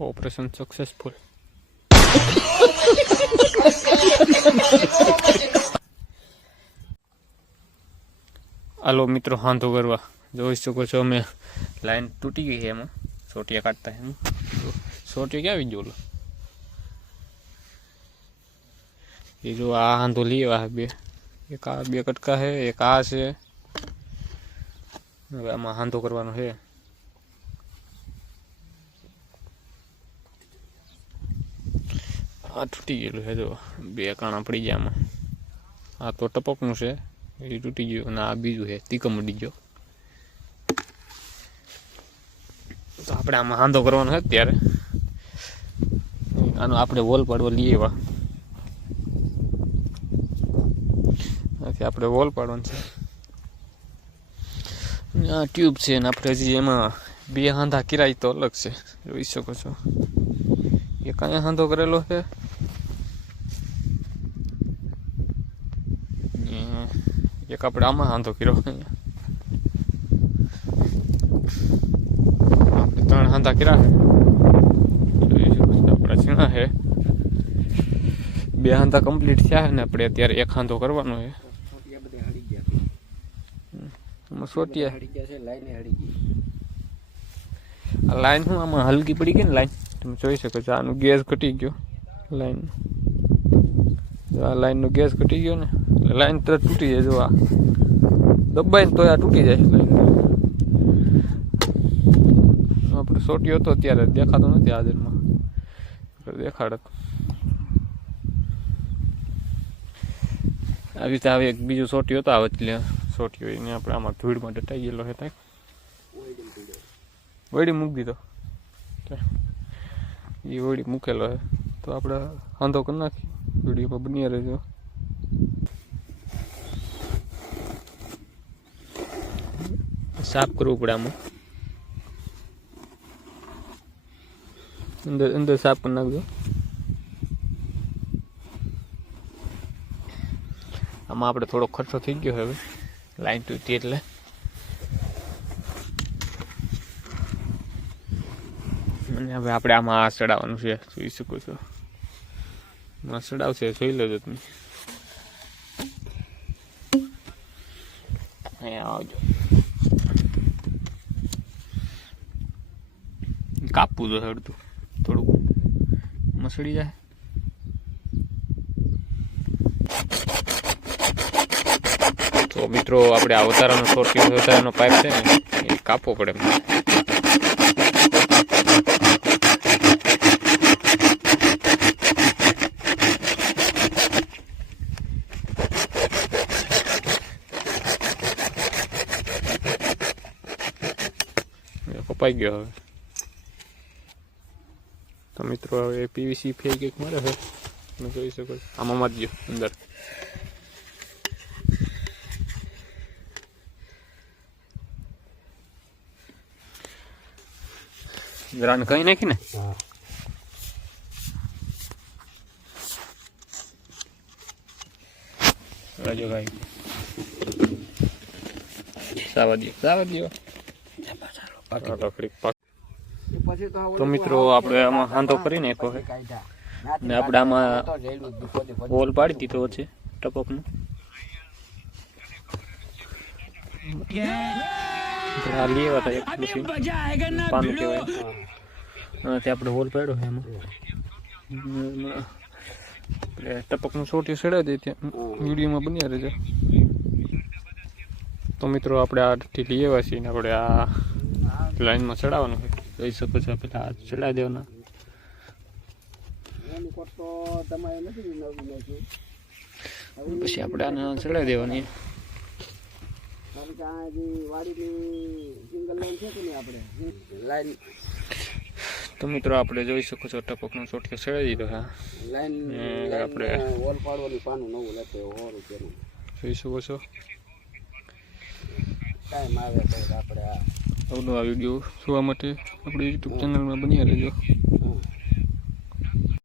Operation successful. હાલો મિત્રો, હાંધો કરવા જોઈ શકો છો. અમે લાઈન તૂટી ગઈ છે, એમાં સોટિયા કાઢતા એમ. સોટિયો ક્યાં આવી ગયો? એ જો આ હાંધો લેવા બે, એક આ બે કટકા છે, એક આ છે. હવે આમાં હાંધો કરવાનો છે. આ તૂટી ગયેલું છે, જો બે કાણા પડી ગયા આમાં. આ તો ટપકનું છે, એ તૂટી ગયું. અને આ બીજું છે, તીકમ મળી ગયો. તો આપણે આમાં હાંધો કરવાનો છે ત્યારે. આનો આપણે વોલ પાડવા લઈએ એવા નથી, આપણે વોલ પાડવાનું છે. આ ટ્યુબ છે ને આપણે હજી એમાં બે હાંધા કિરાય તો અલગ છે, જોઈ શકો છો. એ કયા હાંધો કરેલો છે, એક આપણે આમાં હાંધો કર્યો. આપણે 3 હાંધા કર્યા છે, જોઈ શકો છો. આપણા ઝીણા છે, 2 હાંધા કમ્પ્લીટ થયા છે ને આપણે અત્યારે 1 હાંધો કરવાનો છે. આ લાઈન શું આમાં હલકી પડી ગઈ ને લાઈન, તમે જોઈ શકો છો. આનું ગેસ ઘટી ગયો લાઈન, આ લાઈનનો ગેસ ઘટી ગયો ને, એટલે લાઈન તરત તૂટી જાય. જો આ દબાઈને તો આ તૂટી જાય લાઈન. આપણે સોટ્યો હતો ત્યારે દેખાતો નથી, હાજરમાં દેખાડત. આવી રીતે આવે એક બીજું સોટ્યો હતો, આવે એટલે સોટ્યો એને આપણે આમાં ધૂળમાં દટાઈ ગયેલો છે. ત્યાં વળી મૂકી દીધો, એ વળી મૂકેલો છે. તો આપણે હાંધો કરી નાખી, વિડીયોમાં બની રહેજો. સાફ કરવું પડે આમાં, અંદર અંદર સાફ કરી નાખજો. આમાં આપણે થોડો ખર્ચો થઈ ગયો હવે, લાઈન તૂટી એટલે. અને હવે આપણે આમાં આ ચડાવવાનું છે, જોઈ શકો છો. આ ચડાવશે, જોઈ લેજો તમે. અહીંયા આવજો, કાપવું તો અડધું થોડુંક મસળી જાય. તો મિત્રો, આપણે આ વધારાનો સોટ્યો વધારાનો પાઇપ છે ને, એ કાપવો પડે. કપાઈ ગયો હવે. તો મિત્રો, હવે પીવીસી ફેક એક મળે છે, તમે જોઈ શકો છો. આમાં મારજો અંદર. ગ્રાન કઈ નાખી ને, રાજો ભાઈ સાવા દો. તો મિત્રો, આપણે આમાં હાંધો કરી નાખ્યો છે ને આપણે આમાં વોલ પાડી દીધો છે ટપકનું. આ લેવા હતા એક મશીન પાનું કહેવાય, આપણે હોલ પાડ્યો છે એમાં. ટપકનું સોટી ચડાવી દઈએ, ત્યાં વિડીયોમાં બન્યા રહેજો. તો મિત્રો, આપણે આથી લઈ આવ્યા છીએ ને આપણે આ લાઈનમાં ચડાવવાનું છે, જોઈ શકો છો. પેલા ચડાવી દેવાના, પછી આપણે આને ચડાવી દેવાની. તો મિત્રો, આપણે જોઈ શકો છો ટપકનો સોટિયો ચડાવી દીધો. હા, આપણે જોઈ શકો છો. આવનો આ વિડીયો જોવા માટે આપણી યુટ્યુબ ચેનલમાં બન્યા રહેજો.